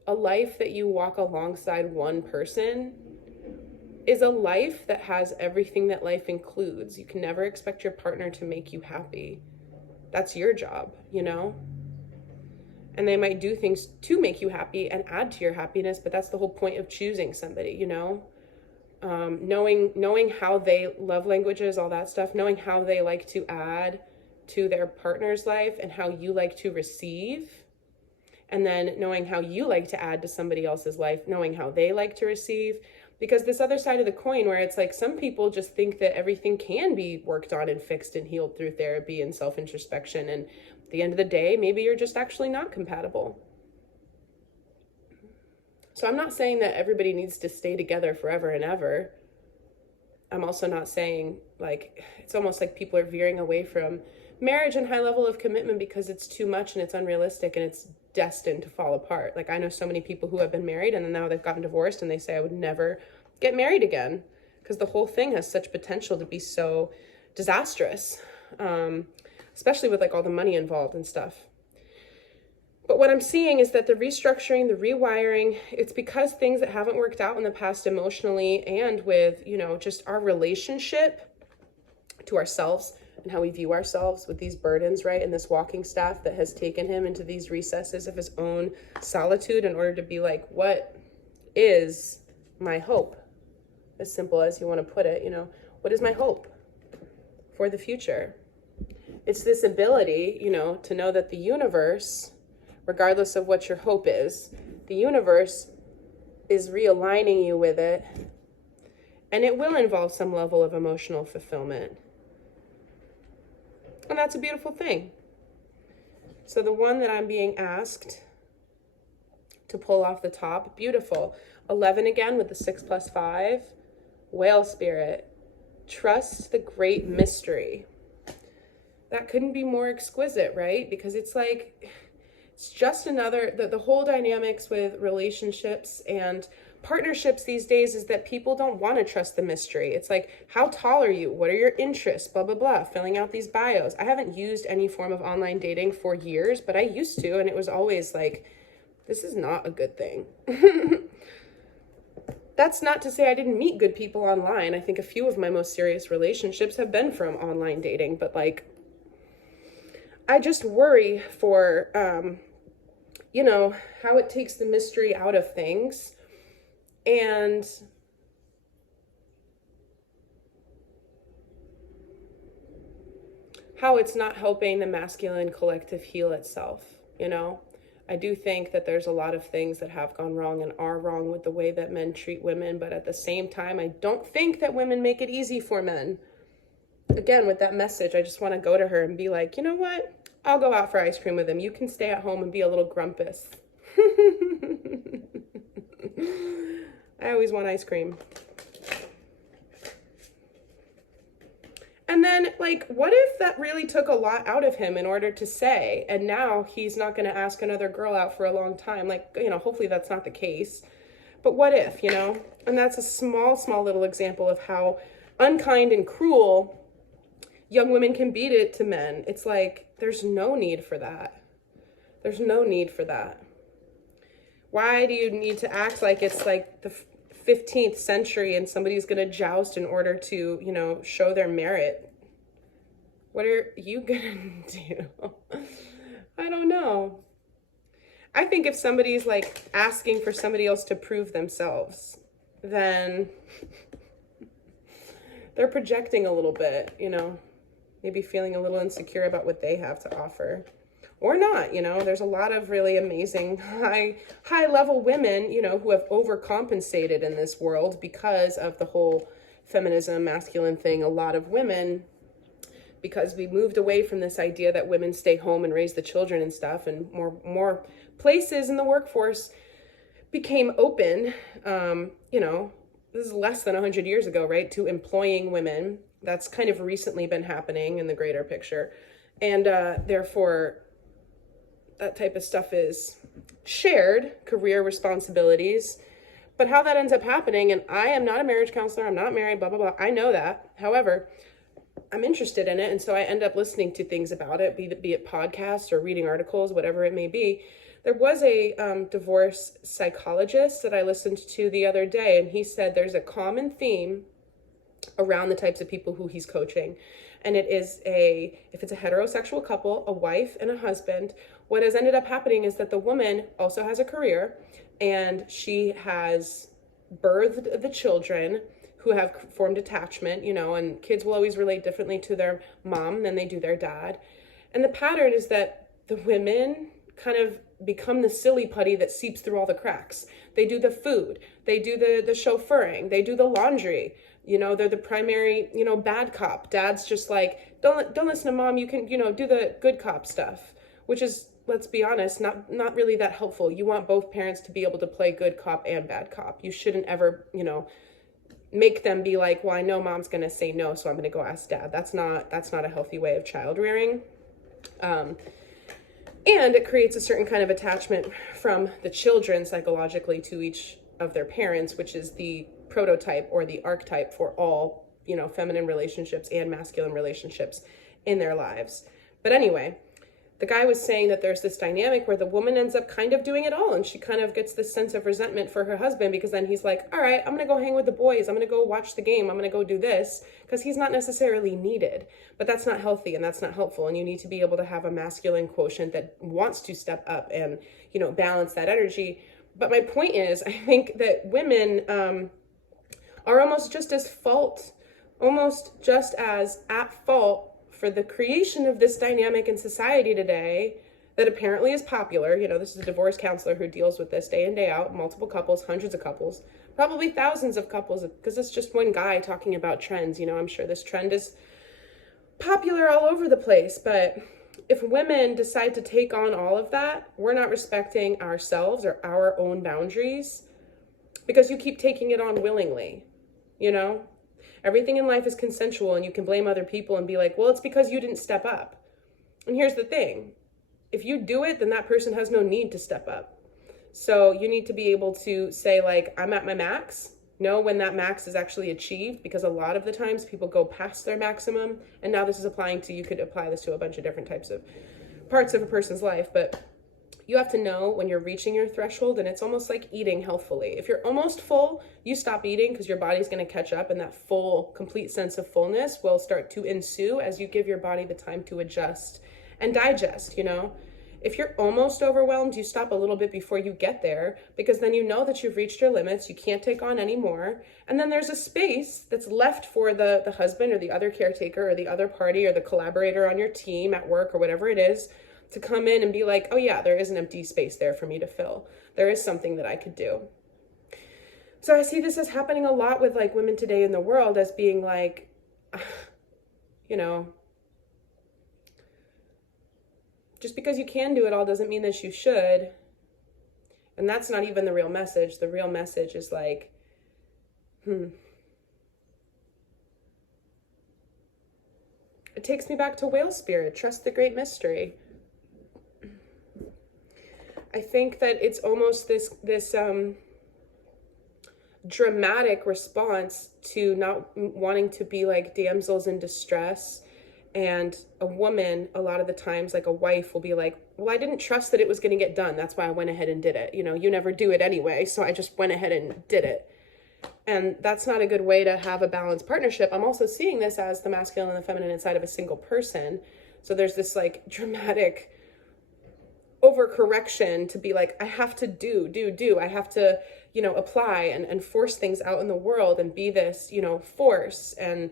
A life that you walk alongside one person is a life that has everything that life includes. You can never expect your partner to make you happy. That's your job, you know? And they might do things to make you happy and add to your happiness, but that's the whole point of choosing somebody, you know? Knowing how they love languages, all that stuff, knowing how they like to add to their partner's life and how you like to receive, and then knowing how you like to add to somebody else's life, knowing how they like to receive. Because this other side of the coin where it's like some people just think that everything can be worked on and fixed and healed through therapy and self-introspection. And at the end of the day, maybe you're just actually not compatible. So I'm not saying that everybody needs to stay together forever and ever. I'm also not saying like, it's almost like people are veering away from marriage and high level of commitment because it's too much and it's unrealistic and it's destined to fall apart. Like I know so many people who have been married and then now they've gotten divorced and they say I would never get married again because the whole thing has such potential to be so disastrous, especially with like all the money involved and stuff. But what I'm seeing is that the restructuring, the rewiring, it's because things that haven't worked out in the past emotionally and with, you know, just our relationship to ourselves and how we view ourselves with these burdens, right? And this walking staff that has taken him into these recesses of his own solitude in order to be like, what is my hope? As simple as you want to put it, you know, what is my hope for the future? It's this ability, you know, to know that the universe, regardless of what your hope is, the universe is realigning you with it. And it will involve some level of emotional fulfillment. And that's a beautiful thing. So the one that I'm being asked to pull off the top, beautiful. 11 again with the 6 plus 5. Whale spirit. Trust the great mystery. That couldn't be more exquisite, right? Because it's like, it's just another, the whole dynamics with relationships and partnerships these days is that people don't want to trust the mystery. It's like, how tall are you? What are your interests? Blah, blah, blah. Filling out these bios. I haven't used any form of online dating for years, but I used to, and it was always like, this is not a good thing. That's not to say I didn't meet good people online. I think a few of my most serious relationships have been from online dating, but like, I just worry for, you know, how it takes the mystery out of things and how it's not helping the masculine collective heal itself, you know? I do think that there's a lot of things that have gone wrong and are wrong with the way that men treat women, but at the same time, I don't think that women make it easy for men. Again, with that message, I just want to go to her and be like, you know what? I'll go out for ice cream with him. You can stay at home and be a little grumpus. I always want ice cream. And then, like, what if that really took a lot out of him in order to say, and now he's not going to ask another girl out for a long time? Like, you know, hopefully that's not the case. But what if, you know? And that's a small, small little example of how unkind and cruel young women can be to men. It's like, there's no need for that. There's no need for that. Why do you need to act like it's like the 15th century and somebody's going to joust in order to, you know, show their merit? What are you going to do? I don't know. I think if somebody's like asking for somebody else to prove themselves, then they're projecting a little bit, you know, maybe feeling a little insecure about what they have to offer. Or not, you know, there's a lot of really amazing high level women, you know, who have overcompensated in this world because of the whole feminism, masculine thing. A lot of women, because we moved away from this idea that women stay home and raise the children and stuff, and more places in the workforce became open, you know, this is less than 100 years ago, right, to employing women. That's kind of recently been happening in the greater picture. And therefore, that type of stuff is shared career responsibilities. But how that ends up happening, and I am not a marriage counselor, I'm not married, blah, blah, blah. I know that. However, I'm interested in it. And so I end up listening to things about it, be it podcasts or reading articles, whatever it may be. There was a divorce psychologist that I listened to the other day, and he said there's a common theme around the types of people who he's coaching. And it is if it's a heterosexual couple, a wife and a husband, what has ended up happening is that the woman also has a career and she has birthed the children who have formed attachment, you know, and kids will always relate differently to their mom than they do their dad. And the pattern is that the women kind of become the silly putty that seeps through all the cracks. They do the food, they do the chauffeuring, they do the laundry. You know, they're the primary, you know, bad cop. Dad's just like, don't listen to mom. You can, you know, do the good cop stuff, which is, let's be honest, not really that helpful. You want both parents to be able to play good cop and bad cop. You shouldn't ever, you know, make them be like, well, I know mom's going to say no, so I'm going to go ask dad. That's not a healthy way of child rearing. And it creates a certain kind of attachment from the children psychologically to each of their parents, which is the prototype or the archetype for all, you know, feminine relationships and masculine relationships in their lives. But anyway, the guy was saying that there's this dynamic where the woman ends up kind of doing it all, and she kind of gets this sense of resentment for her husband because then he's like, all right, I'm going to go hang with the boys. I'm going to go watch the game. I'm going to go do this, because he's not necessarily needed. But that's not healthy and that's not helpful. And you need to be able to have a masculine quotient that wants to step up and, you know, balance that energy. But my point is, I think that women are almost just as at fault for the creation of this dynamic in society today that apparently is popular. You know, this is a divorce counselor who deals with this day in, day out, multiple couples, hundreds of couples, probably thousands of couples, because it's just one guy talking about trends. You know, I'm sure this trend is popular all over the place, but if women decide to take on all of that, we're not respecting ourselves or our own boundaries because you keep taking it on willingly, you know? Everything in life is consensual, and you can blame other people and be like, well, it's because you didn't step up. And here's the thing. If you do it, then that person has no need to step up. So you need to be able to say, like, I'm at my max. Know when that max is actually achieved, because a lot of the times people go past their maximum. And now this is applying to, you could apply this to a bunch of different types of parts of a person's life, but you have to know when you're reaching your threshold, and it's almost like eating healthfully. If you're almost full, you stop eating because your body's going to catch up, and that full, complete sense of fullness will start to ensue as you give your body the time to adjust and digest, you know? If you're almost overwhelmed, you stop a little bit before you get there, because then you know that you've reached your limits, you can't take on any more. And then there's a space that's left for the husband or the other caretaker or the other party or the collaborator on your team at work or whatever it is to come in and be like, oh yeah, there is an empty space there for me to fill. There is something that I could do. So I see this as happening a lot with like women today in the world as being like, you know, just because you can do it all doesn't mean that you should. And that's not even the real message. The real message is like, It takes me back to whale spirit. Trust the great mystery. I think that it's almost this dramatic response to not wanting to be like damsels in distress. And a woman, a lot of the times, like a wife will be like, well, I didn't trust that it was going to get done. That's why I went ahead and did it. You know, you never do it anyway. So I just went ahead and did it. And that's not a good way to have a balanced partnership. I'm also seeing this as the masculine and the feminine inside of a single person. So there's this like dramatic overcorrection to be like, I have to do. I have to, you know, apply and force things out in the world and be this, you know, force. And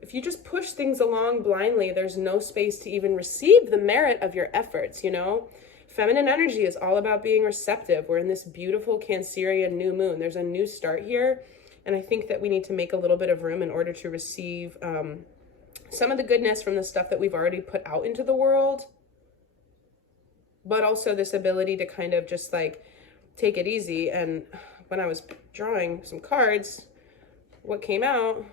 if you just push things along blindly, there's no space to even receive the merit of your efforts, you know? Feminine energy is all about being receptive. We're in this beautiful Cancerian new moon. There's a new start here. And I think that we need to make a little bit of room in order to receive some of the goodness from the stuff that we've already put out into the world. But also this ability to kind of just like take it easy. And when I was drawing some cards, what came out?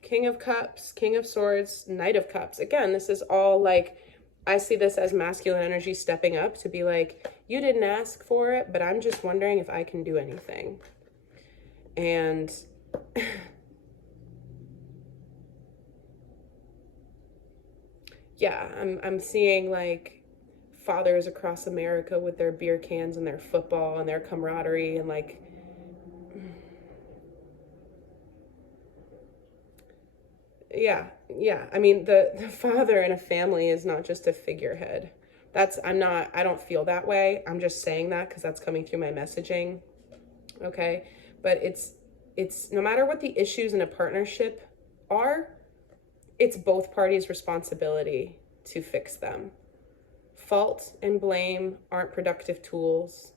King of Cups, King of Swords, Knight of Cups. Again, this is all like, I see this as masculine energy stepping up to be like, you didn't ask for it, but I'm just wondering if I can do anything. And yeah, I'm seeing like fathers across America with their beer cans and their football and their camaraderie and like, yeah. I mean, the father in a family is not just a figurehead. I don't feel that way. I'm just saying that because that's coming through my messaging. Okay. But it's no matter what the issues in a partnership are, it's both parties' responsibility to fix them. Fault and blame aren't productive tools.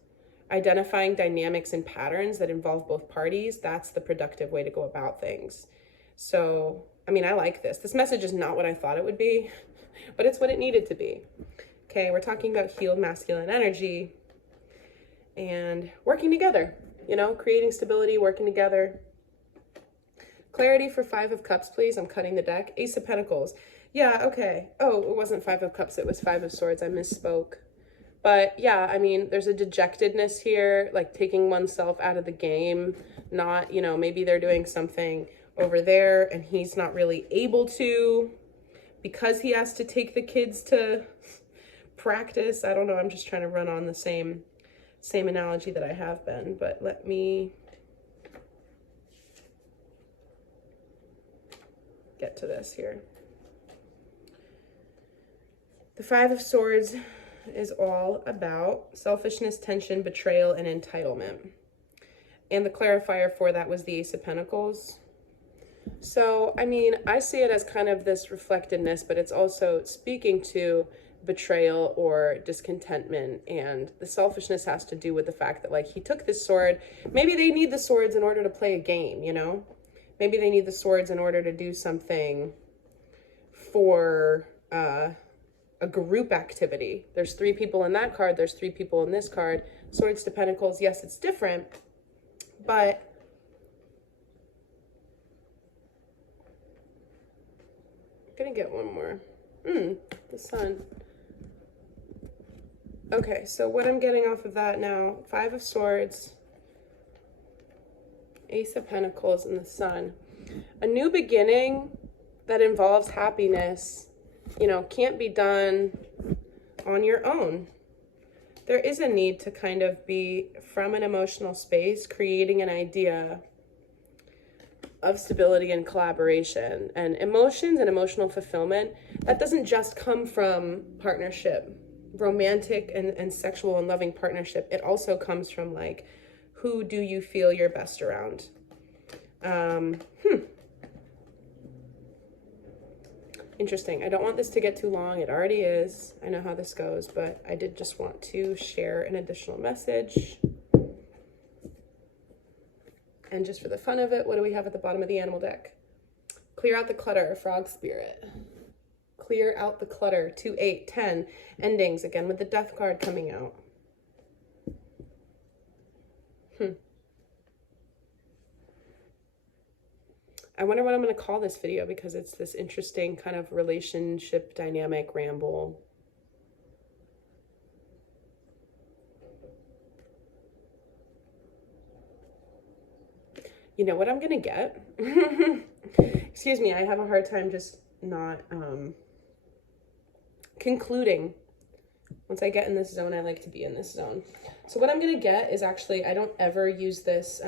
Identifying dynamics and patterns that involve both parties, that's the productive way to go about things. So, I mean, I like this. This message is not what I thought it would be, but it's what it needed to be. Okay, we're talking about healed masculine energy and working together, you know, creating stability, working together. Clarity for Five of Cups, please. I'm cutting the deck. Ace of Pentacles. Yeah, okay. Oh, it wasn't Five of Cups. It was Five of Swords. I misspoke. But yeah, I mean, there's a dejectedness here, like taking oneself out of the game. Not, you know, maybe they're doing something over there and he's not really able to because he has to take the kids to practice. I don't know. I'm just trying to run on the same analogy that I have been, but let me get to this here. The Five of Swords is all about selfishness, tension, betrayal, and entitlement. And the clarifier for that was the Ace of Pentacles. So, I mean, I see it as kind of this reflectedness, but it's also speaking to betrayal or discontentment. And the selfishness has to do with the fact that, like, he took this sword. Maybe they need the swords in order to play a game, you know? Maybe they need the swords in order to do something for a group activity. There's 3 people in that card. There's 3 people in this card. Swords to Pentacles, yes, it's different, but I'm gonna get one more. The Sun. Okay, so what I'm getting off of that now, 5 of Swords, Ace of Pentacles, and the Sun. A new beginning that involves happiness, you know, can't be done on your own. There is a need to kind of be, from an emotional space, creating an idea of stability and collaboration and emotions and emotional fulfillment. That doesn't just come from partnership, romantic and sexual and loving partnership. It also comes from, like, who do you feel you're best around? Interesting. I don't want this to get too long. It already is. I know how this goes, but I did just want to share an additional message. And just for the fun of it, what do we have at the bottom of the animal deck? Clear out the clutter, frog spirit. Clear out the clutter, 2, 8, 10. Endings, again, with the death card coming out. I wonder what I'm going to call this video, because it's this interesting kind of relationship dynamic ramble. You know what I'm going to get? Excuse me, I have a hard time just not concluding. Once I get in this zone, I like to be in this zone. So what I'm going to get is, actually, I don't ever use this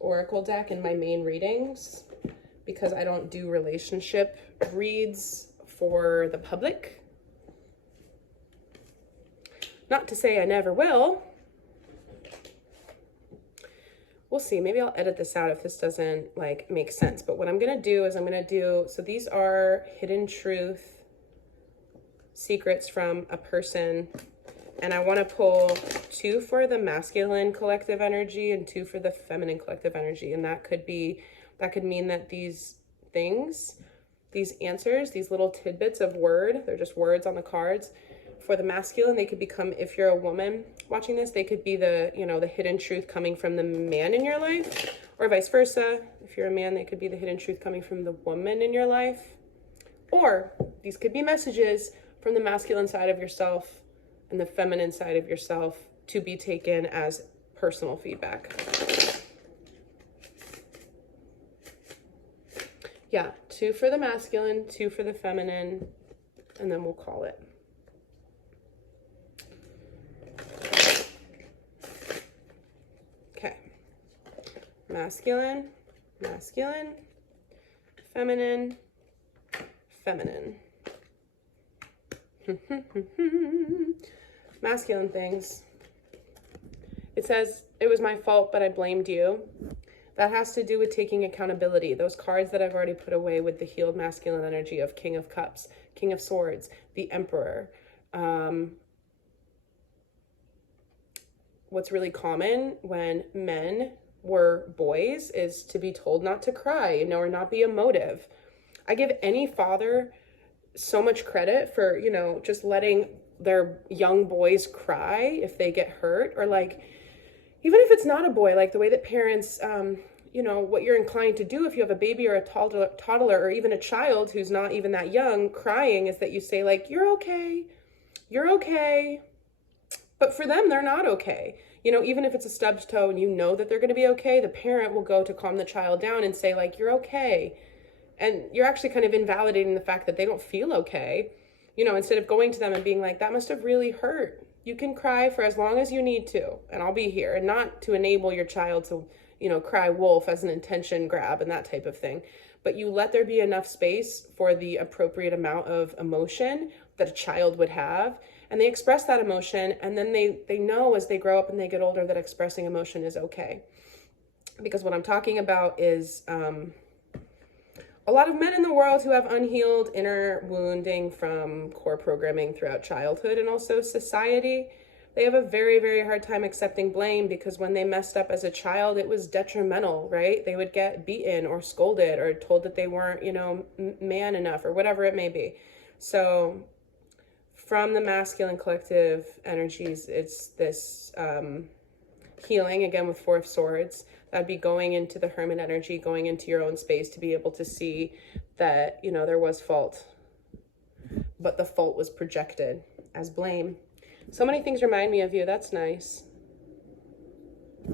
oracle deck in my main readings, because I don't do relationship reads for the public. Not to say I never will. We'll see. Maybe I'll edit this out if this doesn't, like, make sense. But what I'm going to do is so these are hidden truth secrets from a person. And I want to pull 2 for the masculine collective energy and 2 for the feminine collective energy. And that could mean that these things, these answers, these little tidbits of word, they're just words on the cards. For the masculine, they could become, if you're a woman watching this, they could be the, you know, the hidden truth coming from the man in your life, or vice versa. If you're a man, they could be the hidden truth coming from the woman in your life. Or these could be messages from the masculine side of yourself and the feminine side of yourself to be taken as personal feedback. Yeah, 2 for the masculine, 2 for the feminine, and then we'll call it. Okay. Masculine, masculine, feminine, feminine. Masculine things. It says, it was my fault, but I blamed you. That has to do with taking accountability. Those cards that I've already put away with the healed masculine energy of King of Cups, King of Swords, the Emperor. What's really common when men were boys is to be told not to cry, you know, or not be emotive. I give any father so much credit for, you know, just letting their young boys cry if they get hurt, or, like, even if it's not a boy, like the way that parents, you know, what you're inclined to do if you have a baby or a toddler or even a child who's not even that young crying is that you say, like, you're okay. But for them, they're not okay. You know, even if it's a stubbed toe and you know that they're going to be okay, the parent will go to calm the child down and say, like, you're okay. And you're actually kind of invalidating the fact that they don't feel okay. You know, instead of going to them and being like, that must have really hurt. You can cry for as long as you need to, and I'll be here. And not to enable your child to, you know, cry wolf as an intention grab and that type of thing. But you let there be enough space for the appropriate amount of emotion that a child would have. And they express that emotion, and then they know as they grow up and they get older that expressing emotion is okay. because what I'm talking about is a lot of men in the world who have unhealed inner wounding from core programming throughout childhood and also society. They have a very, very hard time accepting blame because when they messed up as a child, it was detrimental, right? They would get beaten or scolded or told that they weren't, you know, man enough or whatever it may be. So from the masculine collective energies, it's this healing, again, with Four of Swords. That'd be going into the Hermit energy, going into your own space to be able to see that, you know, there was fault, but the fault was projected as blame. So many things remind me of you. That's nice.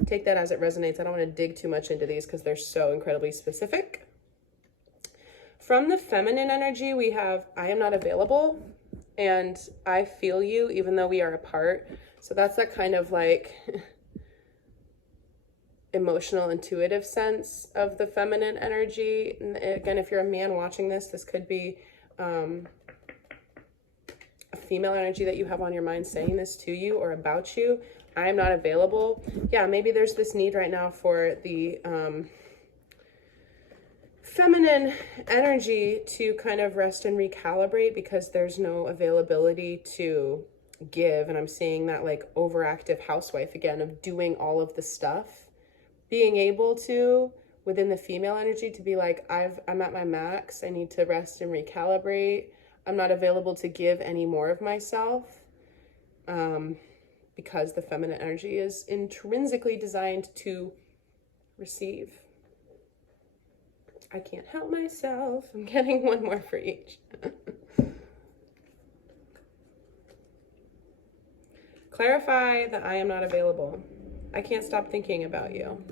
Take that as it resonates. I don't want to dig too much into these because they're so incredibly specific. From the feminine energy, we have, I am not available and I feel you even though we are apart. So that's that kind of like emotional, intuitive sense of the feminine energy. And again, if you're a man watching this, this could be a female energy that you have on your mind saying this to you or about you. I am not available. Yeah, maybe there's this need right now for the feminine energy to kind of rest and recalibrate because there's no availability to give. And I'm seeing that like overactive housewife again of doing all of the stuff. Being able to, within the female energy, to be like, I'm at my max. I need to rest and recalibrate. I'm not available to give any more of myself because the feminine energy is intrinsically designed to receive. I can't help myself. I'm getting one more for each. Clarify that I am not available. I can't stop thinking about you.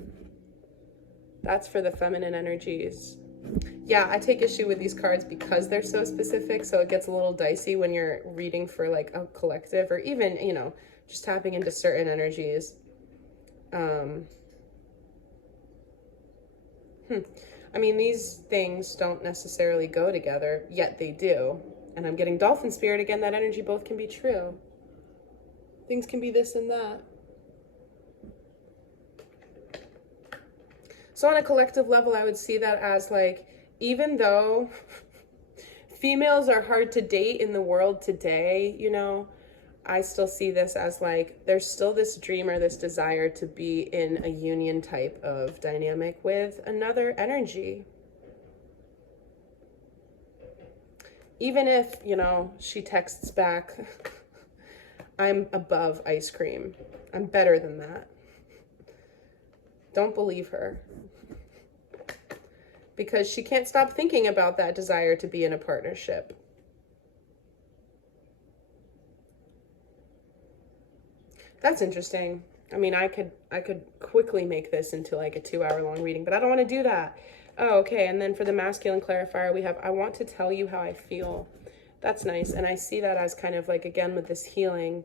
That's for the feminine energies. Yeah, I take issue with these cards because they're so specific, so it gets a little dicey when you're reading for like a collective or even, you know, just tapping into certain energies. I mean, these things don't necessarily go together, yet they do. And I'm getting dolphin spirit again. That energy both can be true. Things can be this and that. So on a collective level, I would see that as like, even though females are hard to date in the world today, you know, I still see this as like, there's still this dream or this desire to be in a union type of dynamic with another energy. Even if, you know, she texts back, I'm above ice cream. I'm better than that. Don't believe her. Because she can't stop thinking about that desire to be in a partnership. That's interesting. I mean, I could quickly make this into like a 2-hour-long reading, but I don't want to do that. Oh, okay. And then for the masculine clarifier, we have, I want to tell you how I feel. That's nice. And I see that as kind of like, again, with this healing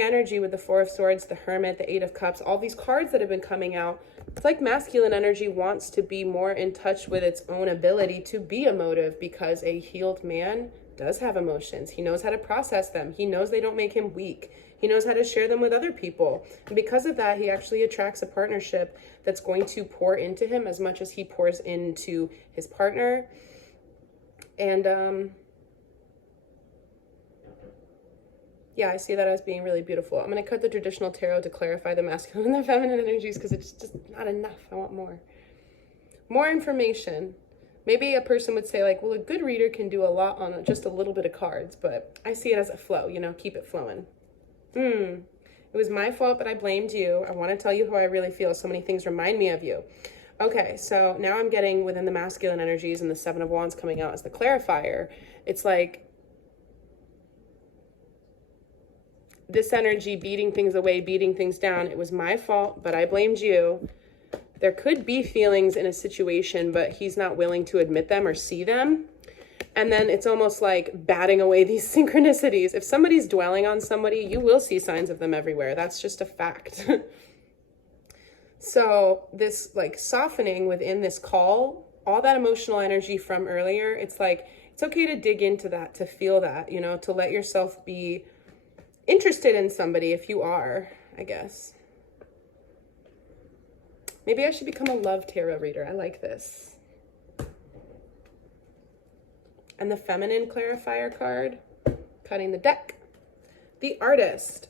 energy with the Four of Swords, the Hermit, the Eight of Cups, all these cards that have been coming out. It's like masculine energy wants to be more in touch with its own ability to be emotive because a healed man does have emotions. He knows how to process them. He knows they don't make him weak. He knows how to share them with other people. And because of that, he actually attracts a partnership that's going to pour into him as much as he pours into his partner. And yeah, I see that as being really beautiful. I'm going to cut the traditional tarot to clarify the masculine and the feminine energies because it's just not enough. I want more. More information. Maybe a person would say like, well, a good reader can do a lot on just a little bit of cards, but I see it as a flow, you know, keep it flowing. It was my fault, but I blamed you. I want to tell you how I really feel. So many things remind me of you. Okay, so now I'm getting within the masculine energies and the Seven of Wands coming out as the clarifier. It's like, this energy beating things away, beating things down. It was my fault, but I blamed you. There could be feelings in a situation, but he's not willing to admit them or see them. And then it's almost like batting away these synchronicities. If somebody's dwelling on somebody, you will see signs of them everywhere. That's just a fact. So this like softening within this call, all that emotional energy from earlier, it's like, it's okay to dig into that, to feel that, you know, to let yourself be interested in somebody if you are, I guess. Maybe I should become a love tarot reader. I like this. And the feminine clarifier card, cutting the deck. The Artist.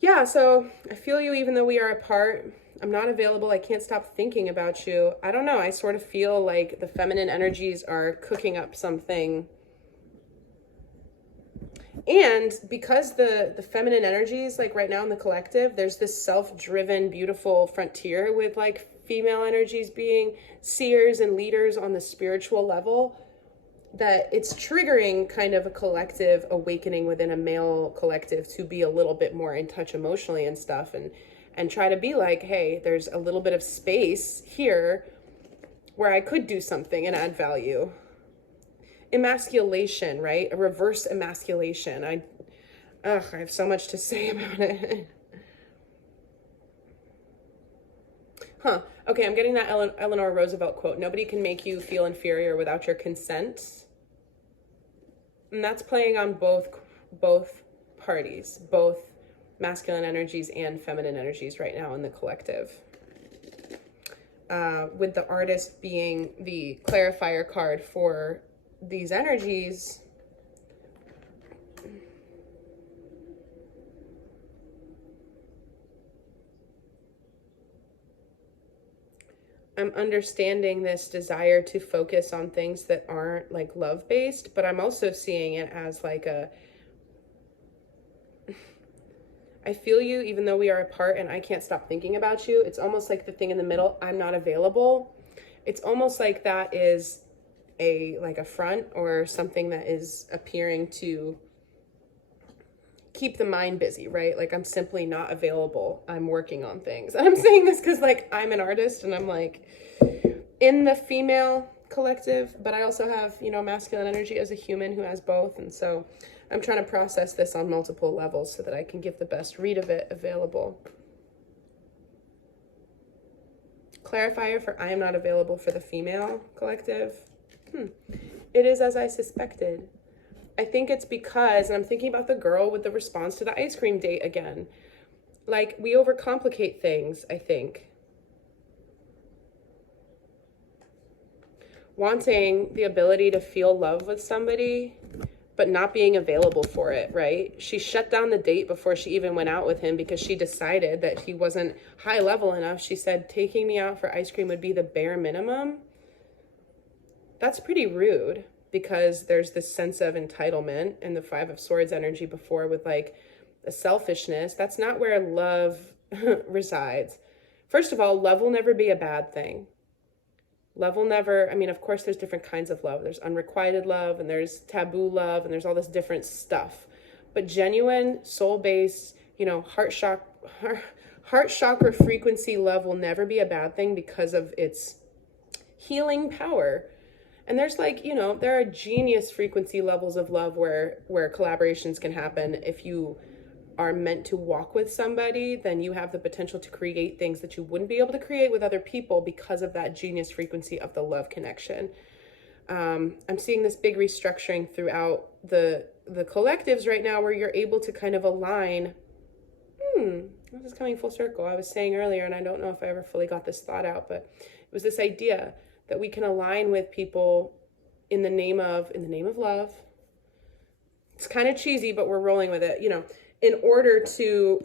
Yeah, so I feel you even though we are apart. I'm not available. I can't stop thinking about you. I don't know. I sort of feel like the feminine energies are cooking up something. And because the feminine energies, like right now in the collective, there's this self-driven, beautiful frontier with like female energies being seers and leaders on the spiritual level, that it's triggering kind of a collective awakening within a male collective to be a little bit more in touch emotionally and stuff, and try to be like, hey, there's a little bit of space here where I could do something and add value. Emasculation, right? A reverse emasculation. I have so much to say about it. Okay, I'm getting that Eleanor Roosevelt quote. Nobody can make you feel inferior without your consent. And that's playing on both parties, both masculine energies and feminine energies right now in the collective. With the Artist being the clarifier card for these energies, I'm understanding this desire to focus on things that aren't like love-based, but I'm also seeing it as like I feel you even though we are apart and I can't stop thinking about you. It's almost like the thing in the middle, I'm not available. It's almost like that is like a front or something that is appearing to keep the mind busy, right? Like I'm simply not available. I'm working on things. And I'm saying this because like I'm an artist and I'm like in the female collective, but I also have, you know, masculine energy as a human who has both. And so I'm trying to process this on multiple levels so that I can give the best read of it available. Clarifier for I am not available for the female collective. It is as I suspected. I think it's because, and I'm thinking about the girl with the response to the ice cream date again. Like, we overcomplicate things, I think. Wanting the ability to feel love with somebody, but not being available for it, right? She shut down the date before she even went out with him because she decided that he wasn't high level enough. She said, taking me out for ice cream would be the bare minimum. That's pretty rude. Because there's this sense of entitlement and the Five of Swords energy before with like a selfishness. That's not where love resides. First of all, love will never be a bad thing. Love will never, I mean, of course, there's different kinds of love. There's unrequited love and there's taboo love and there's all this different stuff. But genuine, soul-based, you know, heart chakra frequency love will never be a bad thing because of its healing power. And there's like, you know, there are genius frequency levels of love where collaborations can happen. If you are meant to walk with somebody, then you have the potential to create things that you wouldn't be able to create with other people because of that genius frequency of the love connection. I'm seeing this big restructuring throughout the collectives right now where you're able to kind of align. This is coming full circle. I was saying earlier, and I don't know if I ever fully got this thought out, but it was this idea that we can align with people in the name of love. It's kind of cheesy, but we're rolling with it, you know, in order to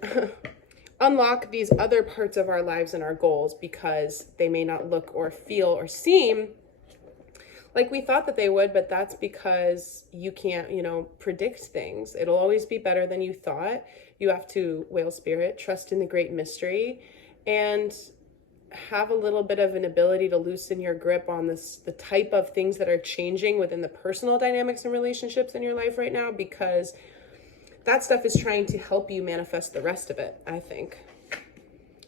unlock these other parts of our lives and our goals because they may not look or feel or seem like we thought that they would, but that's because you can't, you know, predict things. It'll always be better than you thought. You have to whale spirit, trust in the great mystery, and have a little bit of an ability to loosen your grip on the type of things that are changing within the personal dynamics and relationships in your life right now, because that stuff is trying to help you manifest the rest of it, I think.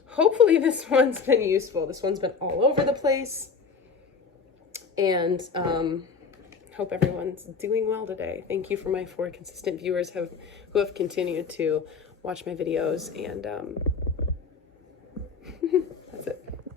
Hopefully this one's been useful. This one's been all over the place. And hope everyone's doing well today. Thank you for my 4 consistent viewers who have continued to watch my videos and